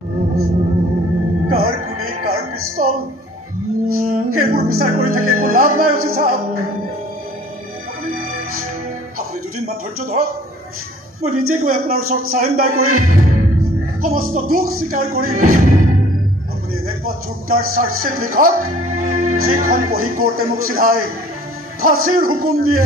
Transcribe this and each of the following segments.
কাৰ গুলি কাৰ পিস্তল সেইবোৰ বিচাৰ কৰি থাকে একো লাভ নাই অচি সাহেব। আপুনি দুদিনমান ধৈৰ্য ধৰক, মই নিজে গৈ আপোনাৰ ওচৰত চাৰেণ্ডাৰ কৰিম, সমস্ত দুখ স্বীকাৰ কৰিম। আপুনি এনেকুৱা জোৰদাৰ চাৰ্জশ্বিট লিখক যিখন পঢ়ি কোৰ্টে মোক চিধাই ফাঁচীৰ হুকুম দিয়ে।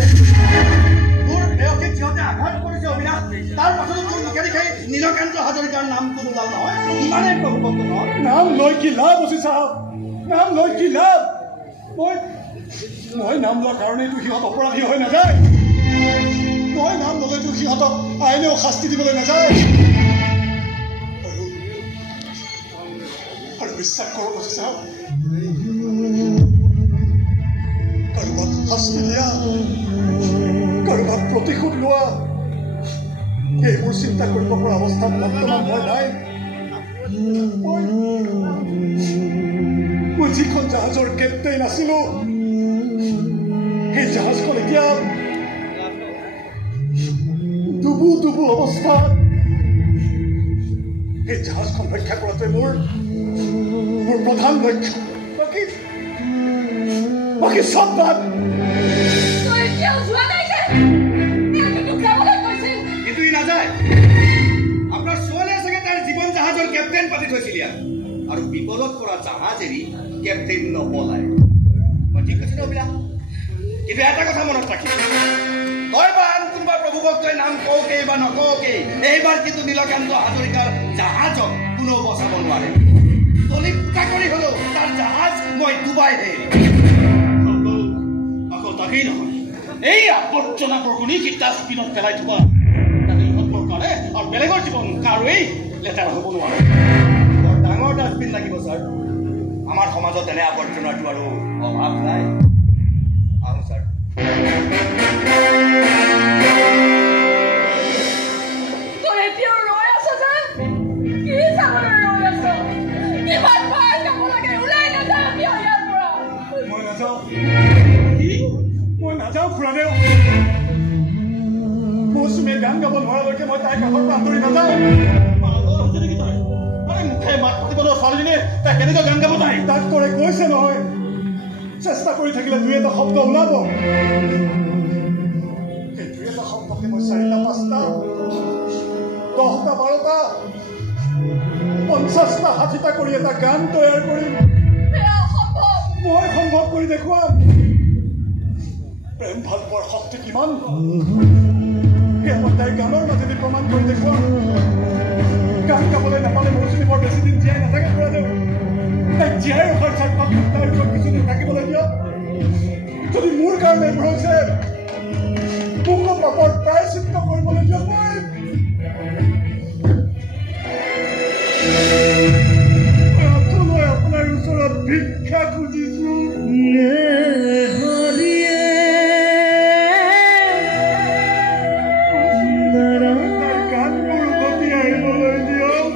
মোৰ দেহকে যিহতে আঘাত কৰিছে অবিনাশ, তাৰ পাছতো তোৰ মুখে দেখে নীলকান্ত হাজৰিকাৰ নামটো নোলাল নহয়। ইমানেই প্ৰভুভক্ত নহয়। নাম লৈ কি লাভ অচি সাহেব, নাম লৈ কি লাভ? মই নাম লোৱাৰ কাৰণেইতো সিহঁত অপৰাধী হৈ নাযায়। মই নাম ল'লেতো সিহঁতক আইনেও শাস্তি দিবলৈ নাযায়। আৰু বিশ্বাস কৰক অচি সাহেব, কাৰোবাক শাস্তি দিয়া, কাৰোবাক প্ৰতিশোধ লোৱা, এইবোৰ চিন্তা কৰিব পৰা অৱস্থাত বৰ্তমান মই নাই। মই যিখন জাহাজৰ কেপ্টেইন আছিলো, সেই জাহাজখন এতিয়া ডুবু অৱস্থাত। এই জাহাজখন ৰক্ষা কৰাটোৱে মোৰ প্ৰধান লক্ষ্য। বাকী চব বাদ। কিন্তু ই নাযায়। আপোনাৰ ছোৱালীয়ে চাগে তাৰ জীৱন জাহাজৰ কেপ্টেইন পাতি থৈছিল ইয়াত, আৰু বিপদত পৰা জাহাজ এৰি কেপ্টেইন নপলায়। মই ঠিক কৈছো অবিনাশ, কিন্তু এটা কথা মনত ৰাখিব, তই বা আন কোনোবা প্ৰভুভক্তই নাম কওকেই বা নকওকেই, এইবাৰ কিন্তু নীলকান্ত হাজৰিকাৰ জাহাজক কোনেও বচাব নোৱাৰে। তলি ফুটা কৰি হলেও তাৰ জাহাজ মই ডুবাইহে আকৌ তাকেই নহয়, এই আৱৰ্জনা বৰগুণি ডাষ্টবিনত পেলাই থোৱা কাৰণে আৰু বেলেগৰ জীৱন কাৰোৱেই লেতেৰা হ'ব নোৱাৰে। বৰ ডাঙৰ ডাষ্টবিন লাগিব ছাৰ। আমাৰ সমাজত এনে আৱৰ্জনাটো আৰু অভাৱ নাই। আহোঁ ছাৰ। মই নাযাওঁ খুৰাদেউ। মৌচুমীয়ে গান গাব নোৱাৰালৈকে মই তাইৰ কাষৰ পৰা আঁতৰি নাযাওঁ। মুখে মাত পাতিবলৈ ছোৱালীজনীয়ে তাই কেনেকৈ গান গাব? তাই ডাক্তৰে কৈছে নহয়, চেষ্টা কৰি থাকিলে দুই এটা শব্দ ওলাব। সেই দুই এটা শব্দকে মই 4টা 5টা 10টা 12টা 50টা 60টা কৰি এটা গান তৈয়াৰ কৰিম। মই সম্ভৱ কৰি দেখুৱাম। প্ৰেম ভাল পোৱাৰ শক্তি কিমান তাই গানৰ মাজেদি প্ৰমাণ কৰি দেখুৱাম। গান গাবলৈ নাপালে মৌচুমী বৰ বেছি দিন জীয়াই নাথাকে খুৰাদেউ। তাইক জীয়াই ৰখাৰ স্বাৰ্থত তাইৰ ওচৰত কিছুদিন থাকিবলৈ দিয়ক। যদি মোৰ কাৰণে এইবোৰ হৈছে, মোক পাপৰ প্ৰায়শ্চিত্ত কৰিবলৈ দিয়ক। মই আপোনাৰ ওচৰত ভিক্ষা খুজিছো। গানবোৰ উভতি আহিবলৈ দিয়ক।